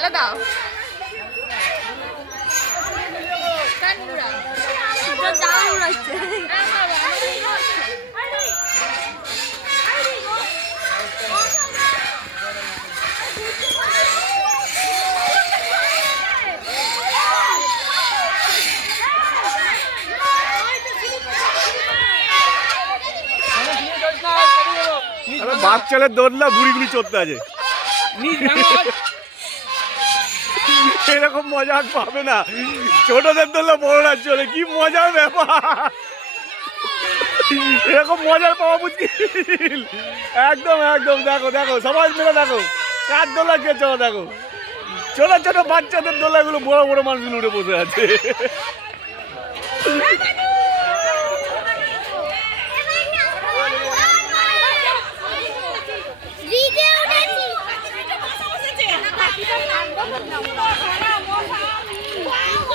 ফেলে দাও। বাচ্চাদের দৌড়লা বুড়িগুলি চড়তে আছে, এরকম মজা আর পাবে না। ছোটদের দৌড়লা বড়রা চলে, কি মজার ব্যাপার, এরকম মজার পাওয়া মুশকিল। একদম একদম, দেখো দেখো সবাই মিলে দেখো কার দোলা কে চলো, দেখো ছোট ছোট বাচ্চাদের দোলাগুলো বড় বড় মানুষগুলো উঠে বসে আছে। Wow!